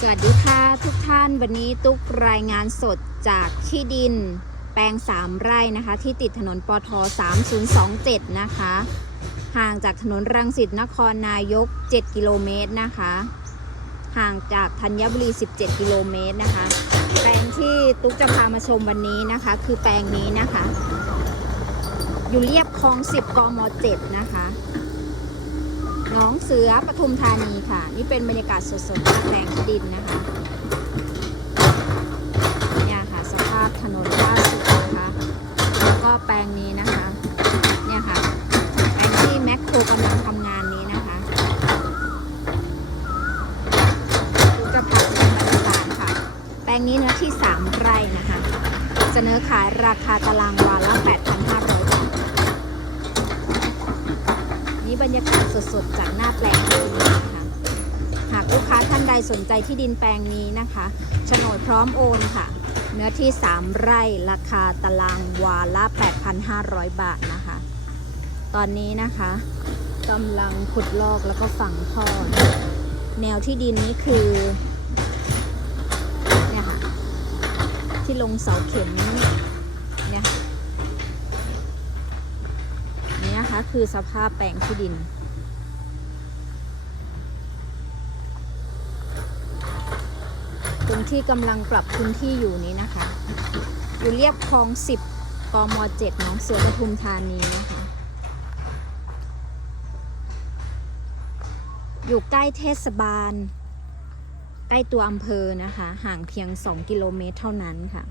สวัสดีค่ะทุกท่านวันนี้ตุ๊กรายงานสดจากที่ดิน แปลง 3 ไร่นะคะ ที่ติดถนนปท3027 นะคะ ห่างจากถนนรังสิตนครนายก 7 กิโลเมตรนะคะ ห่างจากธัญบุรี 17 กิโลเมตรนะคะ แปลงที่ตุ๊กจะพามาชมวันนี้นะคะ คือแปลงนี้นะคะ อยู่เรียบคลอง 10 กม 7 นะคะ น้องเสือปทุมธานีค่ะ นี่เป็นบรรยากาศสดๆแปลงดินนะคะเนี่ยค่ะสภาพถนนล่าสุดนะคะแล้วก็แปลงนี้นะคะเนี่ยค่ะแปลงที่แมคโครกำลังทำงานนี้นะคะดูจะพาชมบรรยากาศค่ะ แปลงนี้เนื้อที่ 3 ไร่นะคะ เสนอขายราคาตารางวาละ8,500 บาท นี่บรรยากาศสดๆ จากหน้าแปลงที่ดินนะคะหากลูกค้าท่านใดสนใจที่ดินแปลงนี้นะคะโฉนดพร้อมโอนค่ะ เนื้อที่ 3 ไร่ราคาตารางวาละ 8,500 บาทนะคะ ตอนนี้นะคะกำลังขุดลอกแล้วก็ฝังท่อแนวที่ดินนี้คือเนี่ยค่ะที่ลงเสาเข็มเนี่ยค่ะ นี่นะ คะคือสภาพแปลงที่ดิน ตรงที่กำลังปรับพื้นที่อยู่นี้นะคะ อยู่เรียบคลอง 10 กม7หนองเสือปทุมธานีนะคะ อยู่ใกล้เทศบาล ใกล้ตัวอำเภอนะคะ ห่างเพียง 2 กิโลเมตรเท่านั้นค่ะ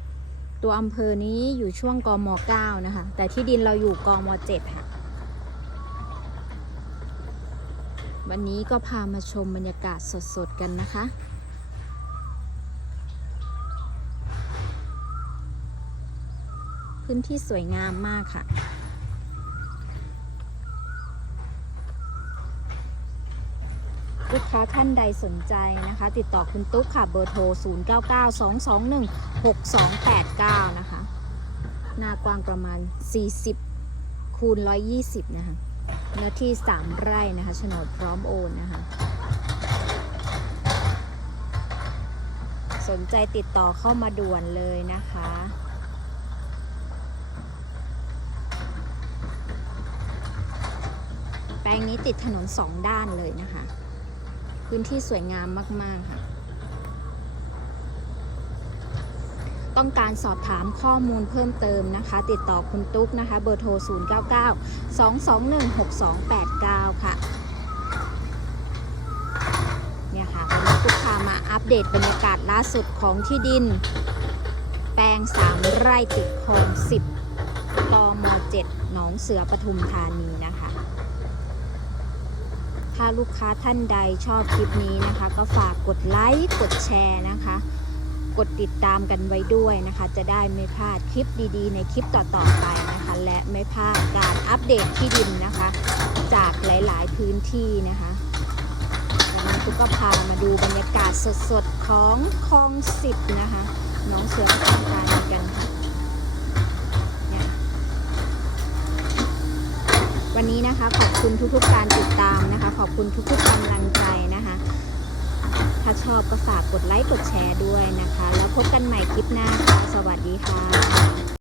ตัวอำเภอนี้อยู่ช่วงกม 9 นะคะ แต่ที่ดินเราอยู่กม 7 ค่ะ วันนี้ก็พามาชมบรรยากาศสดๆกันนะคะ พื้นที่สวยงามมากค่ะ ลูกค้าท่านใดสนใจนะคะ ติดต่อคุณตุ๊กค่ะเบอร์โทร 0992216289 นะคะ หน้ากว้างประมาณ 40คูณ120 นะคะ เนื้อที่ 3 ไร่นะคะโฉนดพร้อมโอนนะคะ สนใจติดต่อเข้ามาด่วนเลยนะคะแปลงนี้ติดถนนสองด้านเลยนะคะ พื้นที่สวยงามมาก ๆ ค่ะ ต้องการสอบถามข้อมูลเพิ่มเติมนะคะ ติดต่อคุณตุ๊กนะคะ เบอร์โทร 099 221 6289 ค่ะ เนี่ยค่ะวันนี้ตุ๊กพามาอัปเดตบรรยากาศล่าสุดของที่ดิน แปลง 3 ไร่ติดคลอง10กม7หนองเสือปทุมธานีนะคะถ้าลูกค้าท่านใดชอบคลิปนี้นะคะ ก็ฝากกดไลค์ กดแชร์นะคะ กดติดตามกันไว้ด้วยนะคะ จะได้ไม่พลาดคลิปดีๆ ในคลิปต่อๆไปนะคะ และไม่พลาดการอัปเดตที่ดินนะคะ จากหลายๆพื้นที่นะคะวันนี้ตุ๊กก็พามาดูบรรยากาศสดๆของคลองสิบนะคะ น้องเสือกับตาลกันค่ะเนี่ยวันนี้นะคะขอบคุณทุกๆการติดตามนะคะ ขอบคุณทุกๆกำลังใจนะคะ ชอบก็ฝากกดไลค์กดแชร์ด้วยนะคะ แล้วพบกันใหม่คลิปหน้าค่ะ สวัสดีค่ะ